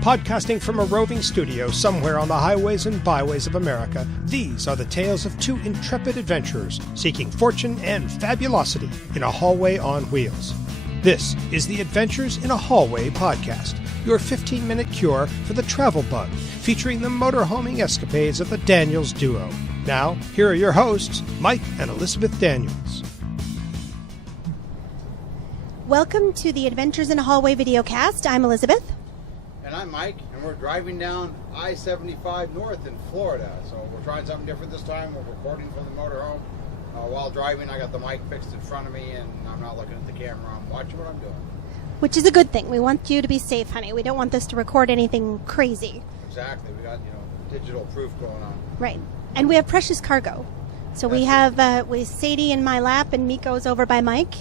Podcasting from a roving studio somewhere on the highways and byways of America, these are the tales of two intrepid adventurers seeking fortune and fabulosity in a hallway on wheels. This is the Adventures in a Hallway podcast, your 15-minute cure for the travel bug, featuring the motorhoming escapades of the Daniels duo. Now, here are your hosts, Mike and Elizabeth Daniels. Welcome to the Adventures in a Hallway videocast. I'm Elizabeth. And I'm Mike, and we're driving down I-75 North in Florida. So we're trying something different this time. We're recording from the motorhome. While driving, I got the mic fixed in front of me, and I'm not looking at the camera. I'm watching what I'm doing. Which is a good thing. We want you to be safe, honey. We don't want this to record anything crazy. Exactly. We got, digital proof going on. Right. And we have precious cargo. So we have with Sadie in my lap, and Miko's over by Mike.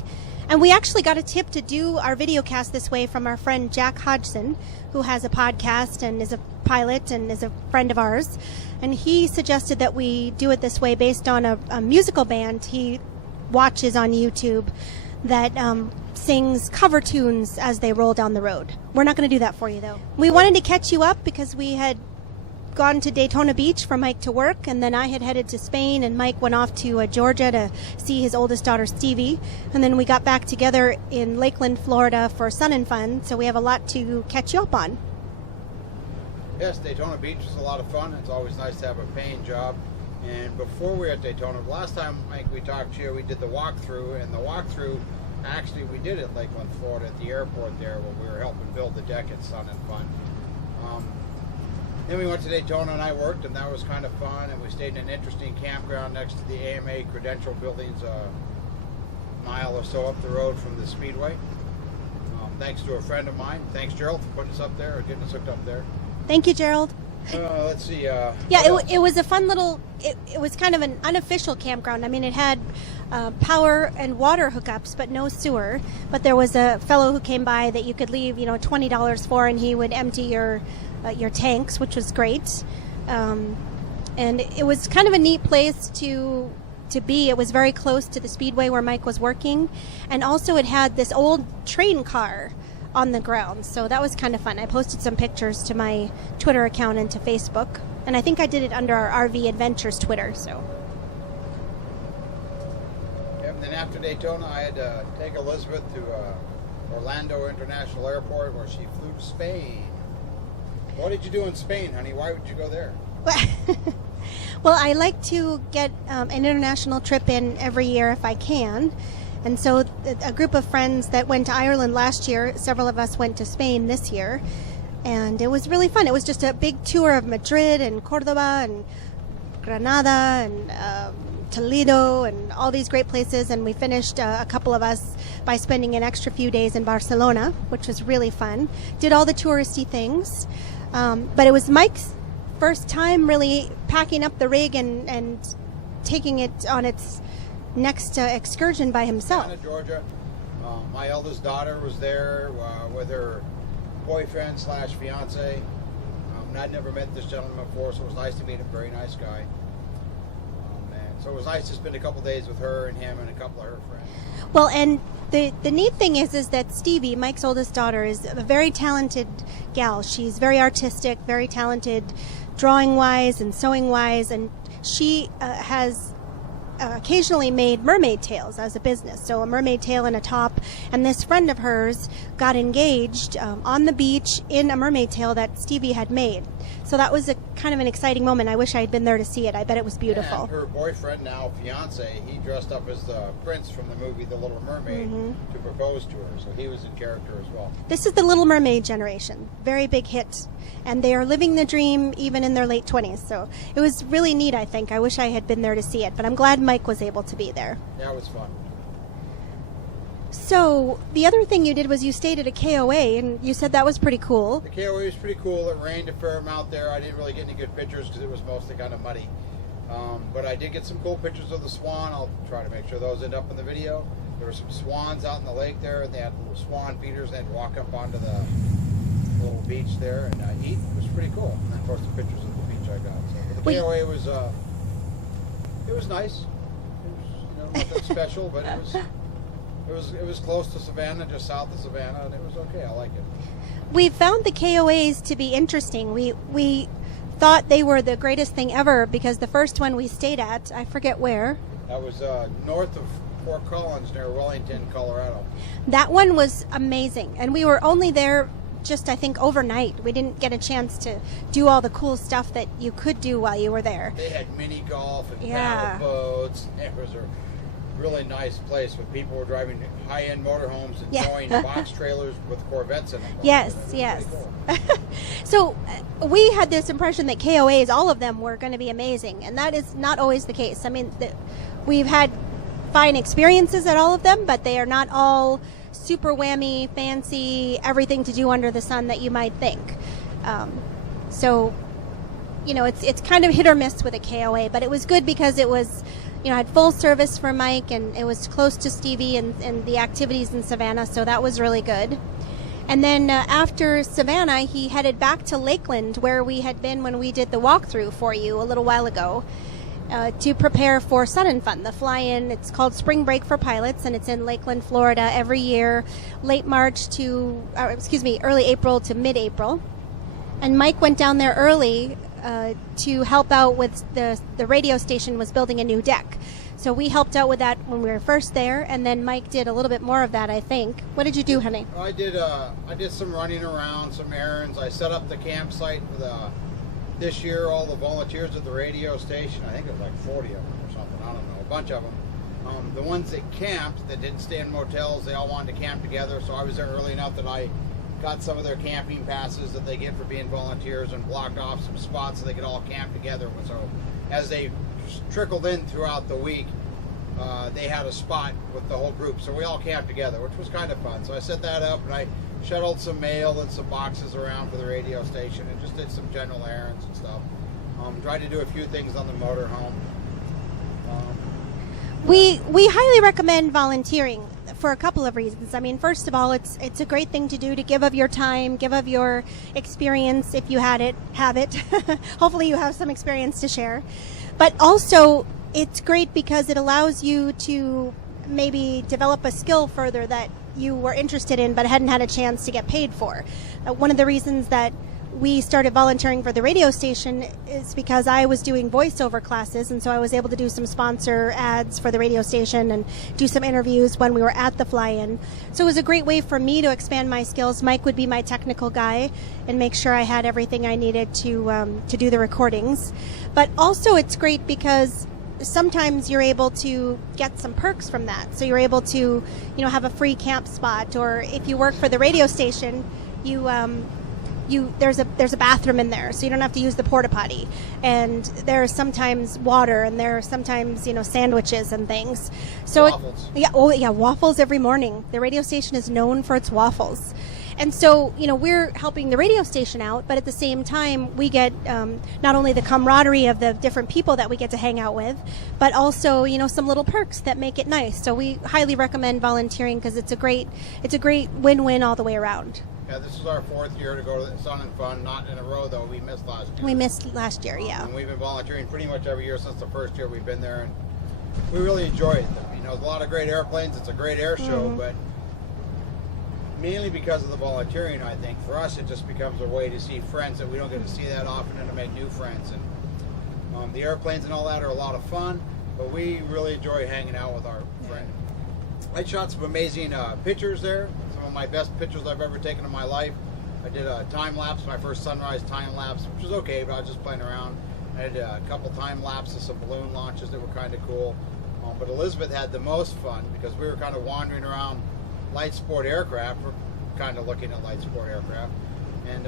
And we actually got a tip to do our videocast this way from our friend Jack Hodgson, who has a podcast and is a pilot and is a friend of ours. And he suggested that we do it this way based on a musical band he watches on YouTube that sings cover tunes as they roll down the road. We're not going to do that for you, though. We wanted to catch you up because we had gone to Daytona Beach for Mike to work, and then I had headed to Spain, and Mike went off to Georgia to see his oldest daughter, Stevie, and then we got back together in Lakeland, Florida for Sun and Fun, so we have a lot to catch you up on. Yes, Daytona Beach was a lot of fun. It's always nice to have a paying job. And before we were at Daytona, last time, Mike, we talked to you, we did the walkthrough, and the walkthrough, actually, we did it in Lakeland, Florida, at the airport there, where we were helping build the deck at Sun and Fun. Then we went to Daytona and I worked, and that was kind of fun. And we stayed in an interesting campground next to the AMA Credential buildings, a mile or so up the road from the Speedway. Thanks to a friend of mine. Thanks, Gerald, for putting us up there, or getting us hooked up there. Thank you, Gerald. Let's see. It was a fun little, it was kind of an unofficial campground. I mean, it had power and water hookups, but no sewer. But there was a fellow who came by that you could leave, $20 for, and he would empty your tanks, which was great. And it was kind of a neat place to be. It was very close to the Speedway where Mike was working. And also it had this old train car on the ground. So that was kind of fun. I posted some pictures to my Twitter account and to Facebook. And I think I did it under our RV Adventures Twitter. So. Yep, and then after Daytona, I had to take Elizabeth to Orlando International Airport, where she flew to Spain. What did you do in Spain, honey? Why would you go there? Well, I like to get an international trip in every year if I can. And so a group of friends that went to Ireland last year, several of us went to Spain this year. And it was really fun. It was just a big tour of Madrid and Cordoba and Granada and Toledo and all these great places. And we finished, a couple of us, by spending an extra few days in Barcelona, which was really fun. Did all the touristy things. But it was Mike's first time really packing up the rig and taking it on its next excursion by himself. Down to Georgia. My eldest daughter was there with her boyfriend / fiance. I'd never met this gentleman before, so it was nice to meet him. Very nice guy. And so it was nice to spend a couple days with her and him and a couple of her friends. Well, and the neat thing is that Stevie, Mike's oldest daughter, is a very talented gal. She's very artistic, very talented drawing-wise and sewing-wise, and she has occasionally made mermaid tails as a business. So a mermaid tail and a top. And this friend of hers got engaged on the beach in a mermaid tail that Stevie had made. So that was a kind of an exciting moment. I wish I had been there to see it. I bet it was beautiful. And her boyfriend, now fiance, he dressed up as the prince from the movie The Little Mermaid to propose to her. So he was in character as well. This is the Little Mermaid generation. Very big hit. And they are living the dream even in their late 20s. So it was really neat, I think. I wish I had been there to see it. But I'm glad Mike was able to be there. Yeah, it was fun. So the other thing you did was you stayed at a KOA, and you said that was pretty cool. The KOA was pretty cool. It rained a fair amount there. I didn't really get any good pictures because it was mostly kind of muddy. But I did get some cool pictures of the swan. I'll try to make sure those end up in the video. There were some swans out in the lake there, and they had little swan feeders. They had to walk up onto the little beach there and eat. It was pretty cool. And of course, the pictures of the beach I got. So, the KOA was it was nice. It was nothing special, but it was It was close to Savannah, just south of Savannah, and it was okay. I like it. We found the KOAs to be interesting. We thought they were the greatest thing ever because the first one we stayed at, I forget where. That was north of Fort Collins near Wellington, Colorado. That one was amazing, and we were only there just, I think, overnight. We didn't get a chance to do all the cool stuff that you could do while you were there. They had mini golf and Yeah. paddle boats. It was a really nice place where people were driving high-end motorhomes and Yeah. towing box trailers with Corvettes in them. Yes, It was yes. pretty cool. So we had this impression that KOAs, all of them, were going to be amazing, and that is not always the case. I mean, we've had fine experiences at all of them, but they are not all super whammy, fancy, everything to do under the sun that you might think. So, you know, it's kind of hit or miss with a KOA, but it was good because it was, you know, had full service for Mike, and it was close to Stevie and the activities in Savannah, so that was really good. And then after Savannah, he headed back to Lakeland, where we had been when we did the walkthrough for you a little while ago, to prepare for Sun and Fun, the fly-in. It's called Spring Break for Pilots, and it's in Lakeland, Florida, every year, early April to mid-April. And Mike went down there early to help out with the radio station was building a new deck. So we helped out with that when we were first there, and then Mike did a little bit more of that, I think. What did you do, honey? I did some running around, some errands. I set up the campsite for this year, all the volunteers at the radio station. I think it was like 40 of them or something. I don't know, a bunch of them. The ones that camped, that didn't stay in motels, they all wanted to camp together, so I was there early enough that I got some of their camping passes that they get for being volunteers and blocked off some spots so they could all camp together. So as they trickled in throughout the week, they had a spot with the whole group, so we all camped together, which was kind of fun. So I set that up, and I shuttled some mail and some boxes around for the radio station, and just did some general errands and stuff. Tried to do a few things on the motorhome. We highly recommend volunteering for a couple of reasons. I mean, first of all, it's a great thing to do, to give of your time, give of your experience. If you have it. Hopefully you have some experience to share. But also, it's great because it allows you to maybe develop a skill further that you were interested in but hadn't had a chance to get paid for. One of the reasons that we started volunteering for the radio station is because I was doing voiceover classes, and so I was able to do some sponsor ads for the radio station and do some interviews when we were at the fly-in. So it was a great way for me to expand my skills. Mike would be my technical guy and make sure I had everything I needed to do the recordings. But also it's great because sometimes you're able to get some perks from that. So you're able to, you know, have a free camp spot, or if you work for the radio station, there's a bathroom in there, so you don't have to use the porta potty, and there's sometimes water, and there are sometimes, you know, sandwiches and things. So Waffles. Waffles every morning. The radio station is known for its waffles. And so, you know, we're helping the radio station out, but at the same time, we get not only the camaraderie of the different people that we get to hang out with, but also, you know, some little perks that make it nice. So we highly recommend volunteering because it's a great win-win all the way around. Yeah, this is our 4th year to go to the Sun and Fun, not in a row though. We missed last year. We missed last year, yeah. And we've been volunteering pretty much every year since the first year we've been there, and we really enjoy it. You know, there's a lot of great airplanes. It's a great air show, but mainly because of the volunteering, I think for us it just becomes a way to see friends that we don't get to see that often, and to make new friends. And the airplanes and all that are a lot of fun, but we really enjoy hanging out with our friends. I shot some amazing pictures there. Some of my best pictures I've ever taken in my life. I did a time lapse, my first sunrise time lapse, which was okay, but I was just playing around. I did a couple time lapses, some balloon launches that were kind of cool. But Elizabeth had the most fun because we were kind of wandering around light sport aircraft. We're kind of looking at light sport aircraft. And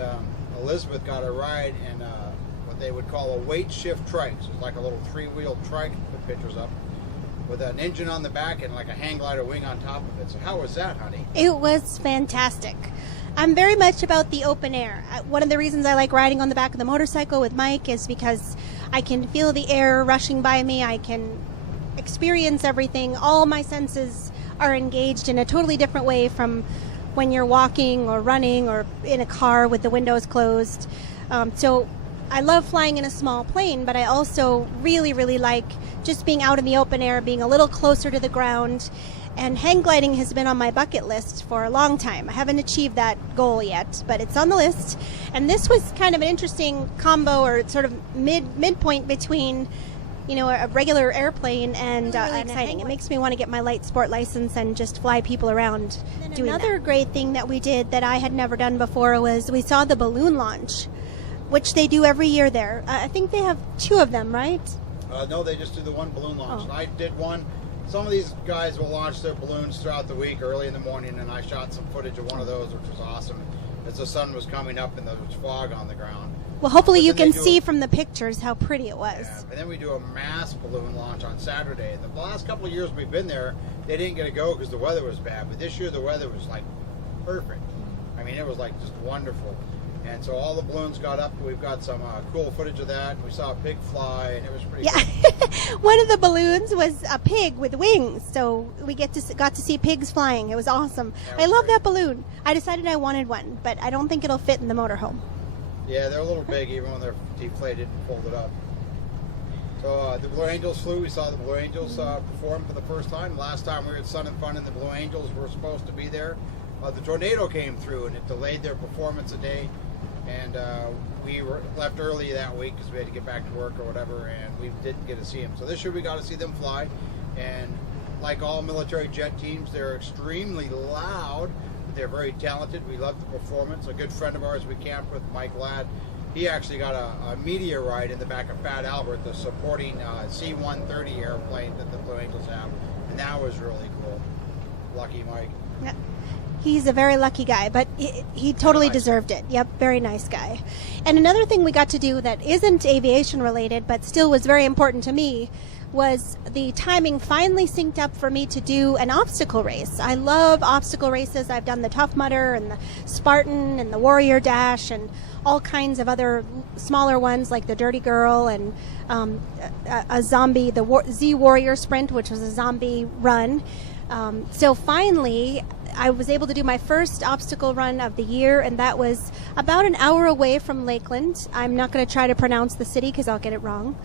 Elizabeth got a ride in what they would call a weight shift trike. So it's like a little 3-wheel trike, put pictures up, with an engine on the back and like a hang glider wing on top of it. So how was that, honey? It was fantastic. I'm very much about the open air. One of the reasons I like riding on the back of the motorcycle with Mike is because I can feel the air rushing by me. I can experience everything. All my senses are engaged in a totally different way from when you're walking or running or in a car with the windows closed. So I love flying in a small plane, but I also really, really like just being out in the open air, being a little closer to the ground. And hang gliding has been on my bucket list for a long time. I haven't achieved that goal yet, but it's on the list. And this was kind of an interesting combo, or sort of midpoint between, a regular airplane and exciting. It makes me want to get my light sport license and just fly people around doing that. Another great thing that we did that I had never done before was we saw the balloon launch, which they do every year there. I think they have 2 of them, right? No, they just do the one balloon launch. Oh. I did one. Some of these guys will launch their balloons throughout the week, early in the morning, and I shot some footage of one of those, which was awesome, as the sun was coming up and there was fog on the ground. Well, hopefully you can see from the pictures how pretty it was. Yeah, and then we do a mass balloon launch on Saturday. The last couple of years we've been there, they didn't get to go because the weather was bad, but this year the weather was like perfect. I mean, it was like just wonderful. And so all the balloons got up. We've got some cool footage of that. And we saw a pig fly, and it was pretty cool. One of the balloons was a pig with wings, so we got to see pigs flying. It was awesome. I love that balloon. I decided I wanted one, but I don't think it'll fit in the motorhome. Yeah, they're a little big, even when they're deflated and folded up. So the Blue Angels flew. We saw the Blue Angels perform for the first time. Last time we were at Sun and Fun, and the Blue Angels were supposed to be there. The tornado came through, and it delayed their performance a day. And we were left early that week because we had to get back to work or whatever, and we didn't get to see them. So this year we got to see them fly. And like all military jet teams, they're extremely loud, but they're very talented. We love the performance. A good friend of ours we camped with, Mike Ladd, he actually got a meteorite in the back of Fat Albert, the supporting C-130 airplane that the Blue Angels have. And that was really cool. Lucky Mike. Yeah. He's a very lucky guy, but he totally deserved it. Yep, very nice guy. And another thing we got to do that isn't aviation related, but still was very important to me, was the timing finally synced up for me to do an obstacle race. I love obstacle races. I've done the Tough Mudder and the Spartan and the Warrior Dash and all kinds of other smaller ones like the Dirty Girl and a zombie, the Z Warrior Sprint, which was a zombie run. So finally, I was able to do my first obstacle run of the year, and that was about an hour away from Lakeland. I'm not going to try to pronounce the city because I'll get it wrong,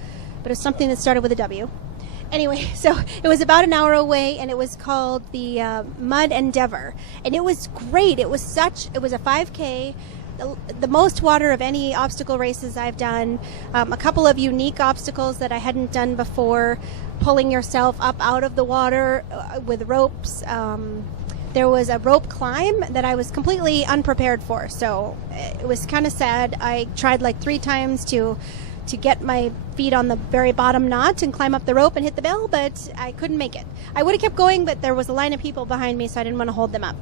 but it's something that started with a W. Anyway, so it was about an hour away, and it was called the Mud Endeavor, and it was great. It was a 5K, the most water of any obstacle races I've done. A couple of unique obstacles that I hadn't done before, pulling yourself up out of the water with ropes. There was a rope climb that I was completely unprepared for, so it was kind of sad. I tried like 3 times to get my feet on the very bottom knot and climb up the rope and hit the bell, but I couldn't make it. I would have kept going, but there was a line of people behind me, so I didn't want to hold them up.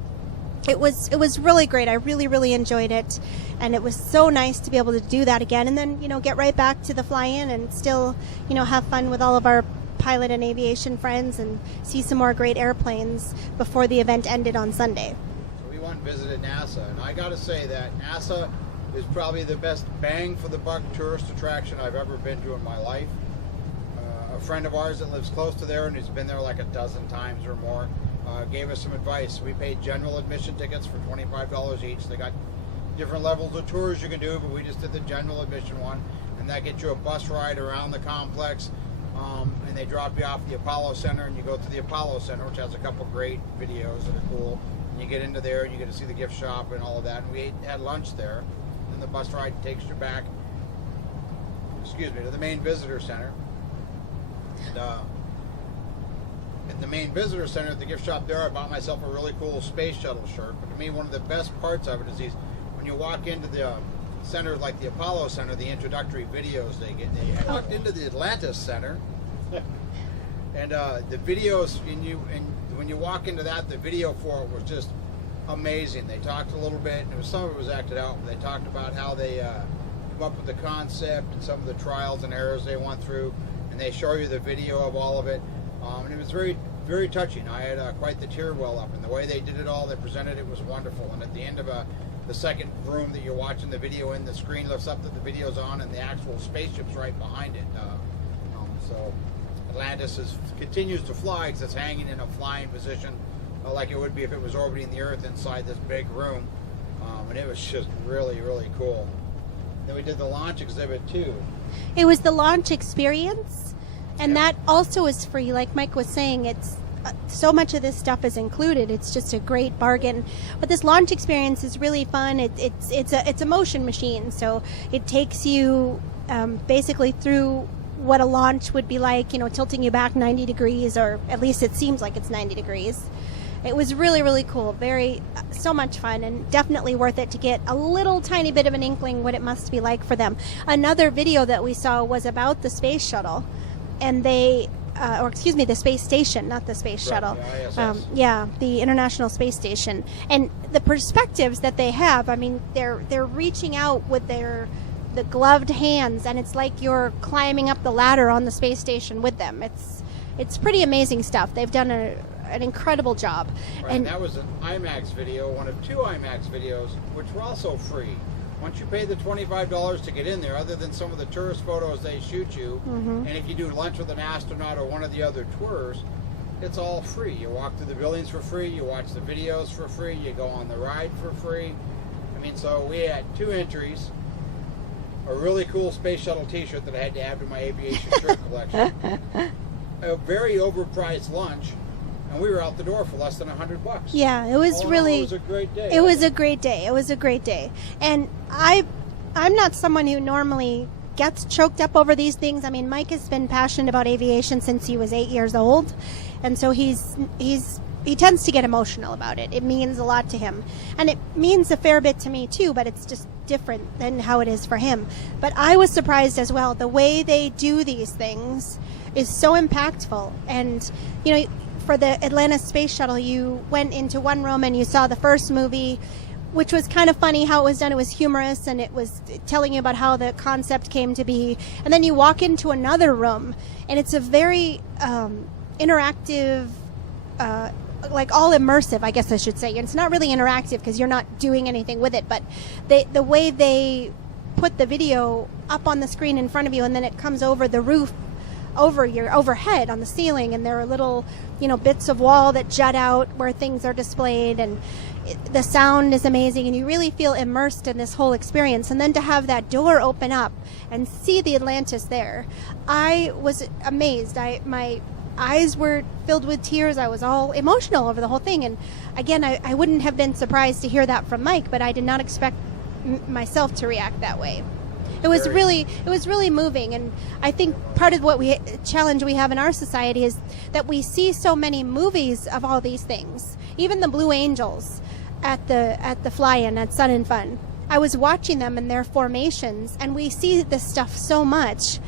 It was really great. I really, really enjoyed it, and it was so nice to be able to do that again, and then get right back to the fly-in and still have fun with all of our pilot and aviation friends and see some more great airplanes before the event ended on Sunday. So we went and visited NASA, and I got to say that NASA is probably the best bang for the buck tourist attraction I've ever been to in my life. A friend of ours that lives close to there and who's been there like a dozen times or more gave us some advice. We paid general admission tickets for $25 each. They got different levels of tours you can do, but we just did the general admission one, and that gets you a bus ride around the complex. And they drop you off at the Apollo Center, and you go to the Apollo Center, which has a couple great videos that are cool. And you get into there, and you get to see the gift shop and all of that. And we had lunch there. And the bus ride takes you back, to the main visitor center. And at the main visitor center at the gift shop there, I bought myself a really cool space shuttle shirt. But to me, one of the best parts of it is when you walk into the centers like the Apollo Center, the introductory videos they get. I walked into the Atlantis Center, and the videos, when you walk into that, the video for it was just amazing. They talked a little bit, and some of it was acted out, but they talked about how they come up with the concept and some of the trials and errors they went through, and they show you the video of all of it, and it was very, very touching. I had quite the tear well up, and the way they did it all, they presented it was wonderful. And at the end of the second room that you're watching the video in, the screen lifts up that the video's on, and the actual spaceship's right behind it. So Atlantis continues to fly because it's hanging in a flying position like it would be if it was orbiting the Earth inside this big room. And it was just really, really cool. Then we did the launch exhibit too. It was the launch experience. And that also is free. Like Mike was saying, it's so much of this stuff is included. It's just a great bargain. But this launch experience is really fun. It's a motion machine, so it takes you basically through what a launch would be like, tilting you back 90 degrees, or at least it seems like it's 90 degrees. It was really, really cool. So much fun, and definitely worth it to get a little tiny bit of an inkling what it must be like for them. Another video that we saw was about the space shuttle, and the space station, not the space shuttle. The International Space Station. And the perspectives that they have, I mean, they're reaching out with the gloved hands, and it's like you're climbing up the ladder on the space station with them. It's pretty amazing stuff. They've done an incredible job. Right, and that was an IMAX video, one of 2 IMAX videos, which were also free. Once you pay the $25 to get in there, other than some of the tourist photos they shoot you, and if you do lunch with an astronaut or one of the other tours, it's all free. You walk through the buildings for free, you watch the videos for free, you go on the ride for free. I mean, so we had 2 entries, a really cool space shuttle t-shirt that I had to add to my aviation shirt collection, a very overpriced lunch, and we were out the door for less than $100. Yeah, it was really. It was a great day. It was a great day. It was a great day, and I'm not someone who normally gets choked up over these things. I mean, Mike has been passionate about aviation since he was 8 years old, and so he tends to get emotional about it. It means a lot to him, and it means a fair bit to me too. But it's just different than how it is for him. But I was surprised as well. The way they do these things is so impactful, and for the Atlantis Space Shuttle, you went into one room and you saw the first movie, which was kind of funny how it was done. It was humorous, and it was telling you about how the concept came to be. And then you walk into another room, and it's a very interactive, like all immersive, I guess I should say. And it's not really interactive because you're not doing anything with it, but the way they put the video up on the screen in front of you, and then it comes over the roof, over your overhead on the ceiling, and there are little bits of wall that jut out where things are displayed, and the sound is amazing, and you really feel immersed in this whole experience. And then to have that door open up and see the Atlantis there, I was amazed. My eyes were filled with tears. I was all emotional over the whole thing. And again, I wouldn't have been surprised to hear that from Mike, but I did not expect myself to react that way. It was really moving, and I think part of what challenge we have in our society is that we see so many movies of all these things. Even the Blue Angels at the fly-in at Sun and Fun, I was watching them in their formations, and we see this stuff so much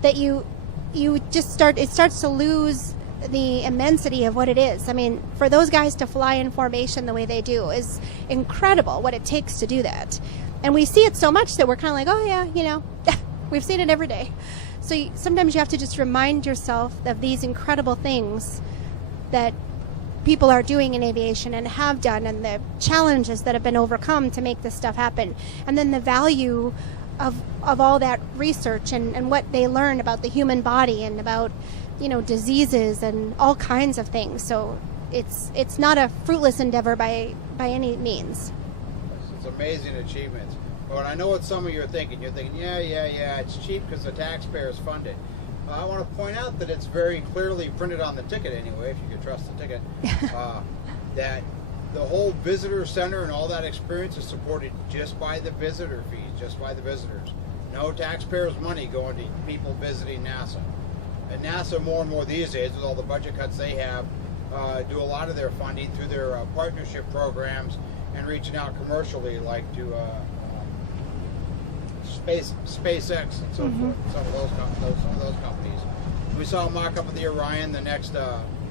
that you just it starts to lose the immensity of what it is. I mean, for those guys to fly in formation the way they do is incredible, what it takes to do that. And we see it so much that we're kind of like, oh yeah, we've seen it every day. So sometimes you have to just remind yourself of these incredible things that people are doing in aviation and have done, and the challenges that have been overcome to make this stuff happen. And then the value of all that research and what they learn about the human body and about, diseases and all kinds of things. So it's not a fruitless endeavor by any means. It's amazing achievements. But I know what some of you are thinking. You're thinking, yeah, it's cheap because the taxpayers fund it. I want to point out that it's very clearly printed on the ticket anyway, if you could trust the ticket, that the whole visitor center and all that experience is supported just by the visitor fees, just by the visitors. No taxpayers' money going to people visiting NASA. And NASA more and more these days, with all the budget cuts they have, do a lot of their funding through their partnership programs and reaching out commercially, like to SpaceX and so forth. Some of those companies. We saw a mock-up of the Orion, the next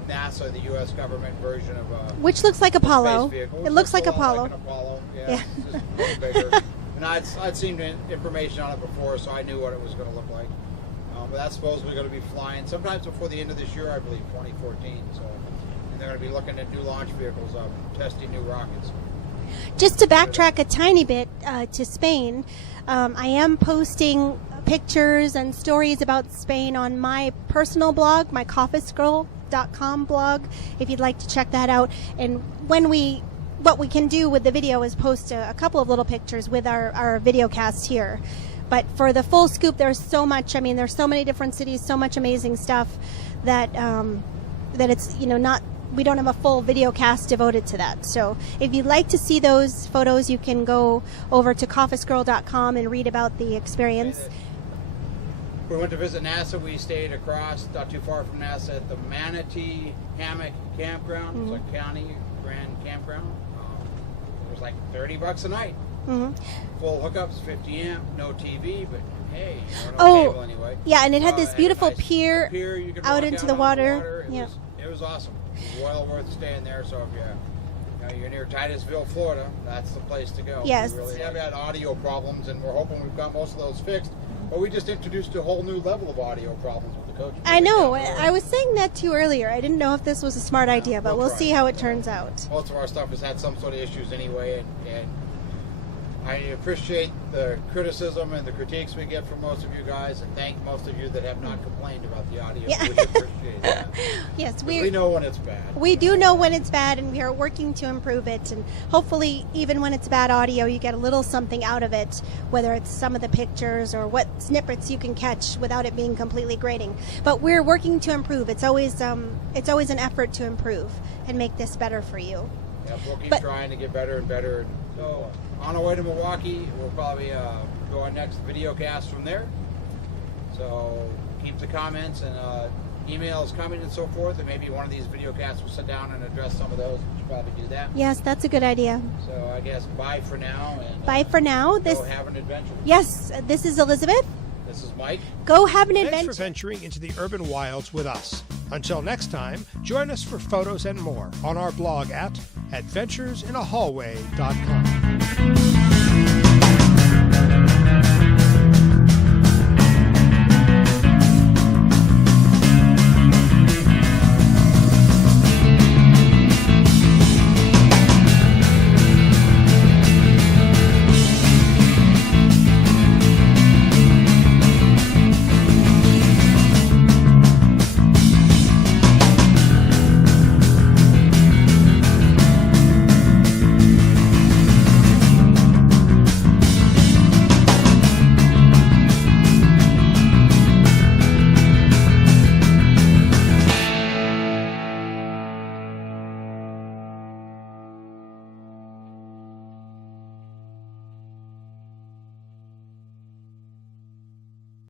NASA, the U.S. government version of which looks like Apollo. Space vehicle. It looks like Apollo. Like an Apollo. Yeah. It's just a little bigger. And I'd seen information on it before, so I knew what it was going to look like. But that's supposedly going to be flying sometimes before the end of this year, I believe, 2014. So, and they're going to be looking at new launch vehicles, testing new rockets. Just to backtrack a tiny bit to Spain, I am posting pictures and stories about Spain on my personal blog, my coffeescroll.com blog, if you'd like to check that out. And what we can do with the video is post a couple of little pictures with our video cast here. But for the full scoop, there's so much. I mean, there's so many different cities, so much amazing stuff that that it's, you know, not. We don't have a full video cast devoted to that. So if you'd like to see those photos, you can go over to caucusgirl.com and read about the experience. We went to visit NASA. We stayed across, not too far from NASA, at the Manatee Hammock Campground. It's a county grand campground. It was like $30 a night. Full hookups, 50 amp, no TV, but hey, no cable anyway. Yeah, and it had this beautiful nice pier you could out walk into out the on water. It was awesome. It was well worth staying there. So if you're near Titusville, Florida, that's the place to go. Yes. We really have had audio problems, and we're hoping we've got most of those fixed. But we just introduced a whole new level of audio problems with the coach. I know. I was saying that to you earlier. I didn't know if this was a smart idea, but we'll see how it turns out. Most of our stuff has had some sort of issues anyway, and I appreciate the criticism and the critiques we get from most of you guys, and thank most of you that have not complained about the audio. Yeah. We appreciate that. Yes, we know when it's bad. We do know when it's bad, and we are working to improve it. And hopefully, even when it's bad audio, you get a little something out of it, whether it's some of the pictures or what snippets you can catch without it being completely grating. But we're working to improve. It's always an effort to improve and make this better for you. Yep, we'll keep trying to get better and better. And so, on our way to Milwaukee, we'll probably do our next video cast from there. So keep the comments and emails coming and so forth, and maybe one of these video casts will sit down and address some of those. We should probably do that. Yes, that's a good idea. So I guess bye for now. And, bye for now. Go have an adventure. Yes, this is Elizabeth. This is Mike. Go have an adventure. Thanks for venturing into the urban wilds with us. Until next time, join us for photos and more on our blog at adventuresinahallway.com.